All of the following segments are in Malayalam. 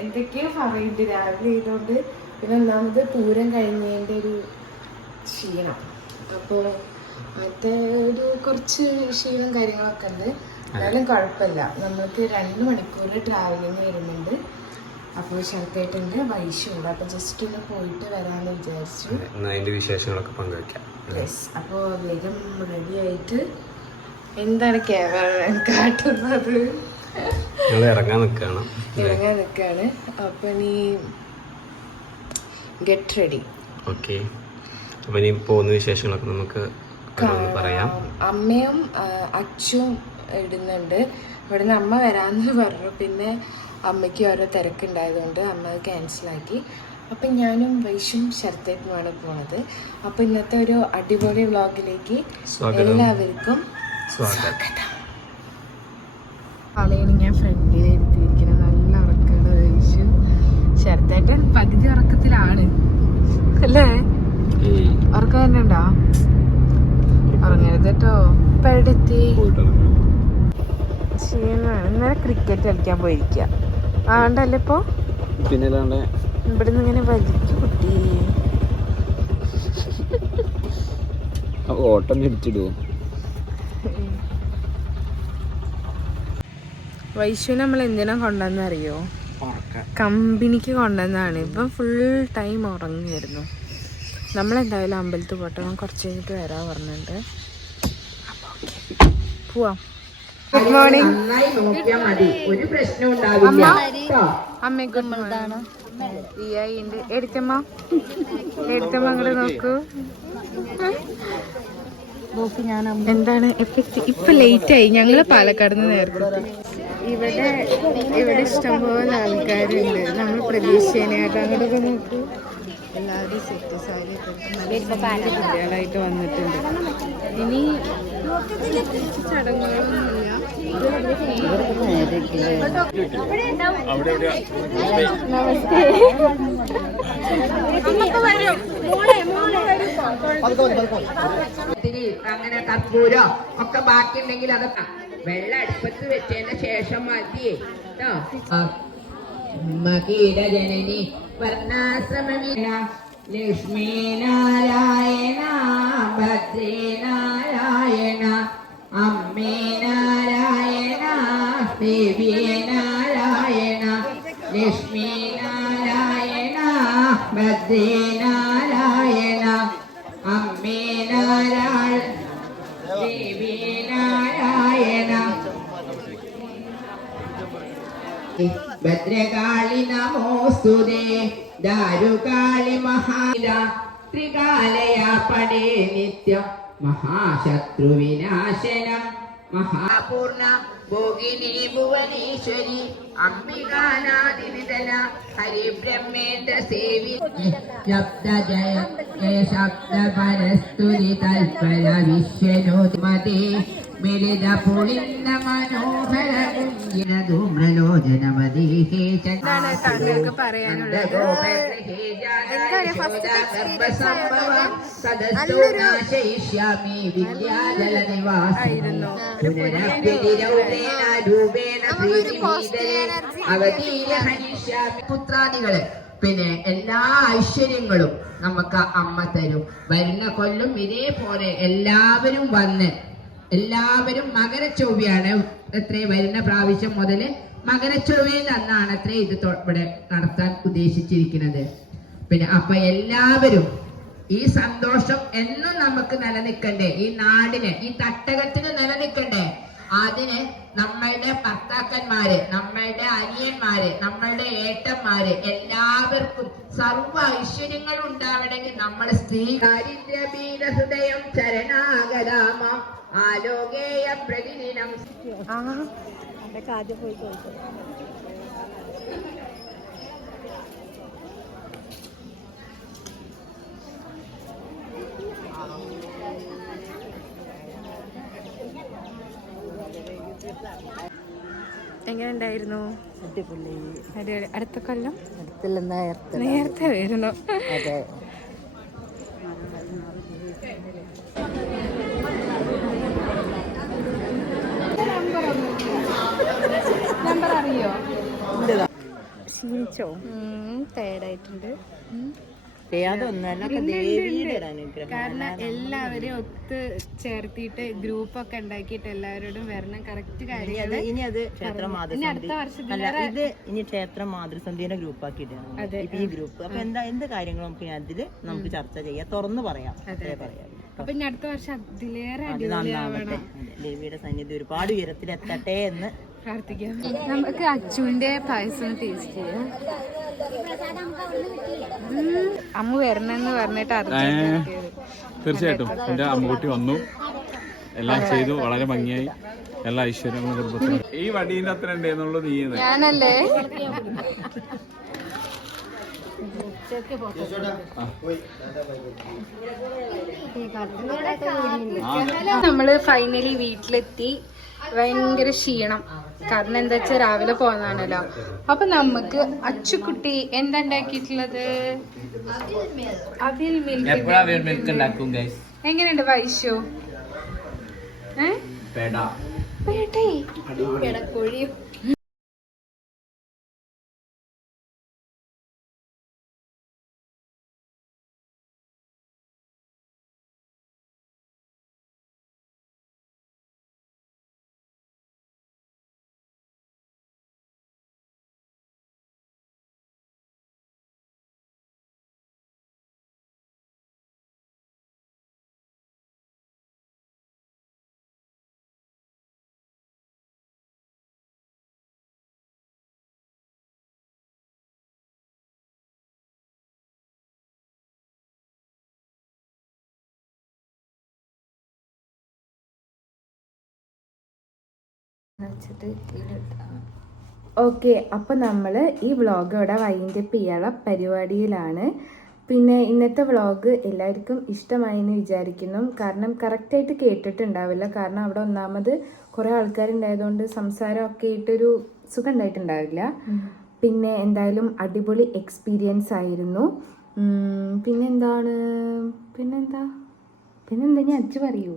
എന്തൊക്കെയോ പറയുന്നുണ്ട് രാവിലെ ചെയ്തോണ്ട്. പിന്നെ ഒന്നാമത് പൂരം കഴിഞ്ഞതിൻ്റെ ഒരു ക്ഷീണം, അപ്പോൾ മറ്റേ ഒരു കുറച്ച് ക്ഷീണം കാര്യങ്ങളൊക്കെ ഉണ്ട്. എന്നാലും കുഴപ്പമില്ല, നമ്മൾക്ക് 2 മണിക്കൂർ ട്രാവലിങ് വരുന്നുണ്ട്. അപ്പോൾ ശരത്തേട്ടുണ്ട്, വൈശുണ്ട്. അപ്പോൾ ജസ്റ്റ് ഒന്ന് പോയിട്ട് വരാമെന്ന് വിചാരിച്ചു. അതിൻ്റെ വിശേഷങ്ങളൊക്കെ പങ്കുവയ്ക്കാം. യെസ്, അപ്പോൾ വേഗം റെഡി ആയിട്ട് എന്താണ് ക്യാമറ കാട്ടുന്നത്, ഇറങ്ങാൻ നിൽക്കുകയാണ്. അപ്പം നീ ഗെറ്റ് റെഡി. ഓക്കെ, അപ്പം ഇനി പോകുന്ന വിശേഷങ്ങളൊക്കെ നമുക്ക് പറയാം. അമ്മയും അച്ഛനും ഇടുന്നുണ്ട്. ഇവിടുന്ന് അമ്മ വരാമെന്ന് പറഞ്ഞു. പിന്നെ അമ്മയ്ക്ക് ഓരോ തിരക്കുണ്ടായതുകൊണ്ട് അമ്മ ക്യാൻസലാക്കി. അപ്പം ഞാനും വൈഷും ശരത്തേട്ടുമാണ് പോണത്. അപ്പം ഇന്നത്തെ ഒരു അടിപൊളി വ്ളോഗിലേക്ക് എല്ലാവർക്കും സ്വാഗതം. ആളെയാണ് ഞാൻ ഫ്രണ്ടിൽ ഇരുത്തിയിരിക്കുന്നത്. നല്ല ഉറക്കാണ് വൈഷു. ശരത്തേട്ടൻ പകുതി ഉറക്കത്തിലാണ് അല്ലേ? ഉറക്കം തന്നെ ഉണ്ടോ? ഉറങ്ങരുത് കേട്ടോ. ഇപ്പം എവിടെത്തി? ക്ഷീണമാണ്. ഇന്നലെ ക്രിക്കറ്റ് കളിക്കാൻ പോയിരിക്കുക ആണ്ടല്ലേ ഇപ്പോൾ. പിന്നെ ഇവിടുന്ന് ഇങ്ങനെ വലിച്ചു കുട്ടി ഓട്ടം തിരിച്ചിടുവോ? വൈശു നമ്മൾ എന്തിനാ കൊണ്ടുവന്ന അറിയോ? കമ്പനിക്ക് കൊണ്ടുവന്നതാണ്. ഇപ്പം ഫുൾ ടൈം ഉറങ്ങിയായിരുന്നു. നമ്മളെന്തായാലും അമ്പലത്തിൽ പോട്ടെ, കുറച്ച് കഴിഞ്ഞിട്ട് വരാൻ പറഞ്ഞിട്ടുണ്ട്. അപ്പോൾ പോവാം. Good morning. അമ്മ ഗുഡ് മോർണിംഗ്. എടുത്തമ്മ അങ്ങോട്ട് നോക്കൂ. എന്താണ് ഇപ്പൊ ലേറ്റ് ആയി? ഞങ്ങള് പാലക്കാട് നിന്ന് നേരത്തെ. ഇവിടെ ഇഷ്ടംപോലെ ആൾക്കാരുണ്ട്. നമ്മൾ പ്രതീക്ഷേനായിട്ട് അങ്ങോട്ടൊക്കെ നോക്കൂ. എല്ലാവരും സെറ്റ് സാരി കുട്ടികളായിട്ട് വന്നിട്ടുണ്ട്. ഇനി ചടങ്ങുകളൊന്നുമില്ല. അങ്ങനെ കർപ്പൂരോ ഒക്കെ ബാക്കിയുണ്ടെങ്കിൽ അതൊക്കെ വെള്ളം അടുപ്പത്ത് വെച്ചതിന് ശേഷം മതിയേ കേട്ടോ. മകീരജനനി വർണ്ണാശ്രമീന ലക്ഷ്മീ നാരായണ ഭദ്രേ നാരായണ അമ്മേ നാരായണ ദേവിയേ നാരായണ ലക്ഷ്മീ നാരായണ ഭദ്രേ നാരായണ അമ്മേ നാരായണ ദേവിയേ നാരായണ ഭദ്രകാളി നമോസ്തുതേ ദാരുകാളി മഹാര ത്രികാലയാ പടേ നിത്യം മഹാശത്രുവിനാശനം മഹാപൂർണ ഭോഗിനി ഭുവനേശ്വരി അംബികാനാദിവിതന ഹരിബ്രഹ്മേന്ദ്ര സേവി ശബ്ദജയ ശബ്ദ പരസ്തുതി തൽപര വിശ്വനോമതേ മിളിത പുളിന്ന മനോഹര കുഞ്ചിന ധൂമ്രലോചനമതീഹേ താങ്കൾക്ക് പറയാനുള്ളത്? സദസ്തോനാശയിഷ്യാമി വിദ്യാജല നിവാസായിരുന്നു പുത്രാദികള്. പിന്നെ എല്ലാ ഐശ്വര്യങ്ങളും നമുക്ക് അമ്മ തരും. വരുന്ന കൊല്ലം ഇതേപോലെ എല്ലാവരും വന്ന് എല്ലാവരും മകരച്ചൊവ്വയാണ് വരുന്ന പ്രാവശ്യം മുതൽ മകരച്ചൊവ്വയിൽ അന്നാണ് ഇത് ഇവിടെ നടത്താൻ ഉദ്ദേശിച്ചിരിക്കുന്നത്. പിന്നെ അപ്പൊ എല്ലാവരും ഈ സന്തോഷം എന്നും നമുക്ക് നിലനിൽക്കണ്ടേ, ഈ നാടിന് ഈ തട്ടകത്തിന് നിലനിൽക്കണ്ടേ, അതിന് നമ്മളുടെ ഭർത്താക്കന്മാര്, നമ്മളുടെ അനിയന്മാര്, നമ്മളുടെ ഏട്ടന്മാര് എല്ലാവർക്കും സർവ്വ ഐശ്വര്യങ്ങളും ഉണ്ടാവണമെങ്കിൽ നമ്മൾ സ്ത്രീ ദാരിദ്ര്യബീന ഹൃദയം ചരണാഗരാമ ആലോകേയ പ്രതിദിനം പോയി എങ്ങനെ ഉണ്ടായിരുന്നു? അടിപൊളി. അടുത്ത കൊല്ലം അടുത്തുള്ള നേരത്തെ വരുന്നു. അതെ. നമ്പർ അറിയോ? ക്ഷീണിച്ചോ? ടയർഡായിട്ടുണ്ട്. കാരണം എല്ലാവരെയും ഒത്ത് ചേർത്തിട്ട് ഗ്രൂപ്പൊക്കെ ഉണ്ടാക്കിയിട്ട് എല്ലാവരോടും വരണം. കറക്റ്റ് കാര്യങ്ങൾ ഇനി അത് ക്ഷേത്ര മാതൃസന്ധ്യയുടെ ഗ്രൂപ്പ് ആക്കിയിട്ടാണ് ഈ ഗ്രൂപ്പ്. അപ്പൊ എന്ത് കാര്യങ്ങളും നമുക്ക് അതില് നമുക്ക് ചർച്ച ചെയ്യാം, തുറന്നു പറയാം. അപ്പൊ ഇനി അടുത്ത വർഷം അതിലേറെ ദേവിയുടെ സന്നിധി ഒരുപാട് ഉയരത്തിലെത്തട്ടെ എന്ന് പ്രാർത്ഥിക്കാം. നമുക്ക് അച്ചുവിന്റെ പായസം ടേസ്റ്റ് ചെയ്യാം. അമ്മ വരണെന്ന് പറഞ്ഞിട്ട് തീർച്ചയായിട്ടും എന്റെ അമ്മൂട്ടി വന്നു, എല്ലാം ചെയ്തു, വളരെ ഭംഗിയായി, എല്ലാ ഐശ്വര്യങ്ങളും കുടുംബത്തിനും. ഈ വടീന്റെ അത്ര ഉണ്ടെന്നുള്ളത് നീ ഞാനല്ലേ? നമ്മള് ഫൈനലി വീട്ടിലെത്തി. ഭയങ്കര ക്ഷീണം. കാരണം എന്താ വെച്ചാൽ രാവിലെ പോന്നതാണല്ലോ. അപ്പൊ നമുക്ക് അച്ചുക്കുട്ടി എന്താ ഉണ്ടാക്കിയിട്ടുള്ളത്? അവിൽ മിൽക്ക്. എങ്ങനെയുണ്ട് വൈശു? പേടക്കോഴി. ഓക്കെ, അപ്പോൾ നമ്മൾ ഈ വ്ളോഗ് ഇവിടെ വൈൻഡപ്പ് ചെയ്യാനുള്ള പരിപാടിയിലാണ്. പിന്നെ ഇന്നത്തെ വ്ളോഗ് എല്ലാവർക്കും ഇഷ്ടമായി എന്ന് വിചാരിക്കുന്നു. കാരണം കറക്റ്റായിട്ട് കേട്ടിട്ടുണ്ടാവില്ല. കാരണം അവിടെ ഒന്നാമത് കുറേ ആൾക്കാരുണ്ടായതുകൊണ്ട് സംസാരമൊക്കെ ആയിട്ടൊരു സുഖം ഉണ്ടായിട്ടുണ്ടാവില്ല. പിന്നെ എന്തായാലും അടിപൊളി എക്സ്പീരിയൻസ് ആയിരുന്നു. പിന്നെന്താ ഞാൻ അച്ഛൻ പറയൂ?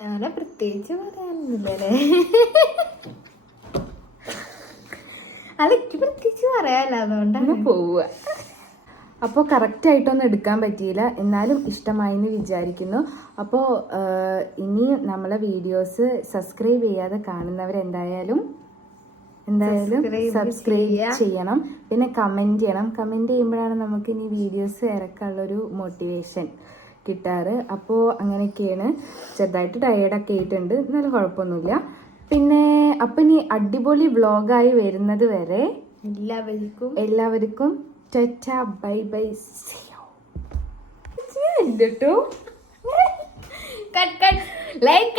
അങ്ങനെ പ്രത്യേകിച്ച് പറയാനൊന്നുമില്ലേ? അതൊക്കെ പ്രത്യേകിച്ച് പറയാമല്ലോ, അതുകൊണ്ടാണ് പോവുക. അപ്പോൾ കറക്റ്റായിട്ടൊന്നും എടുക്കാൻ പറ്റിയില്ല, എന്നാലും ഇഷ്ടമായെന്ന് വിചാരിക്കുന്നു. അപ്പോൾ ഇനി നമ്മളെ വീഡിയോസ് സബ്സ്ക്രൈബ് ചെയ്യാതെ കാണുന്നവരെന്തായാലും സബ്സ്ക്രൈബ് ചെയ്യണം. പിന്നെ കമൻറ്റ് ചെയ്യണം. കമൻറ്റ് ചെയ്യുമ്പോഴാണ് നമുക്ക് ഇനി വീഡിയോസ് ഇറക്കാനുള്ളൊരു മോട്ടിവേഷൻ കിട്ടാറ്. അപ്പോൾ അങ്ങനെയൊക്കെയാണ്. ചെറുതായിട്ട് ടയേർഡൊക്കെ ആയിട്ടുണ്ട്, എന്നാലും കുഴപ്പമൊന്നുമില്ല. പിന്നെ അപ്പം ഇനി അടിപൊളി വ്ളോഗായി വരുന്നത് വരെ എല്ലാവർക്കും ടാറ്റാ ബൈ ബൈ. കേട്ടോ, കട്ട് ലൈക്ക്